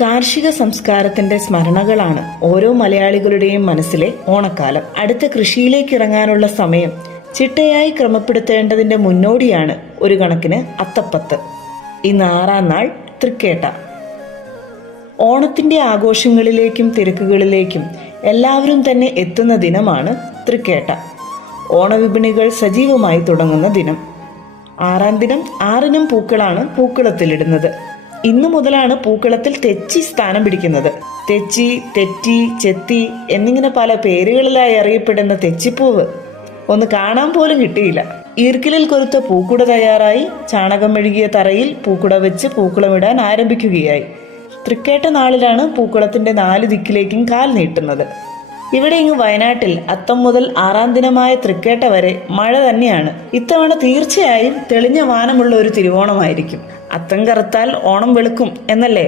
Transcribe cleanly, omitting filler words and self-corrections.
കാർഷിക സംസ്കാരത്തിന്റെ സ്മരണകളാണ് ഓരോ മലയാളികളുടെയും മനസ്സിലെ ഓണക്കാലം. അടുത്ത കൃഷിയിലേക്ക് ഇറങ്ങാനുള്ള സമയം ചിട്ടയായി ക്രമപ്പെടുത്തേണ്ടതിന്റെ മുന്നോടിയാണ് ഒരു കണക്കിന് അത്തപ്പത്ത്. ഇന്ന് 6-ാം നാൾ തൃക്കേട്ട. ഓണത്തിന്റെ ആഘോഷങ്ങളിലേക്കും തിരക്കുകളിലേക്കും എല്ലാവരും തന്നെ എത്തുന്ന ദിനമാണ് തൃക്കേട്ട. ഓണവിപണികൾ സജീവമായി തുടങ്ങുന്ന ദിനം. 6-ാം ദിനം 6-നും പൂക്കളാണ് പൂക്കളത്തിലിടുന്നത്. ഇന്നു മുതലാണ് പൂക്കളത്തിൽ തെച്ചി സ്ഥാനം പിടിക്കുന്നത്. തെച്ചി, തെറ്റി, ചെത്തി എന്നിങ്ങനെ പല പേരുകളിലായി അറിയപ്പെടുന്ന തെച്ചിപ്പൂവ് ഒന്ന് കാണാൻ പോലും കിട്ടിയില്ല. ഈർക്കിലിൽ കൊരുത്ത പൂക്കുട തയ്യാറായി. ചാണകം മെഴുകിയ തറയിൽ പൂക്കുട വെച്ച് പൂക്കളമിടാൻ ആരംഭിക്കുകയായി. തൃക്കേട്ട നാളിലാണ് പൂക്കുളത്തിന്റെ 4 ദിക്കിലേക്കും കാൽ നീട്ടുന്നത്. ഇവിടെ ഇങ്ങ് വയനാട്ടിൽ അത്തം മുതൽ 6-ാം ദിനമായ തൃക്കേട്ട വരെ മഴ തന്നെയാണ്. ഇത്തവണ തീർച്ചയായും തെളിഞ്ഞ വാനമുള്ള ഒരു തിരുവോണമായിരിക്കും. അത്തം കറുത്താൽ ഓണം വെളുക്കും എന്നല്ലേ?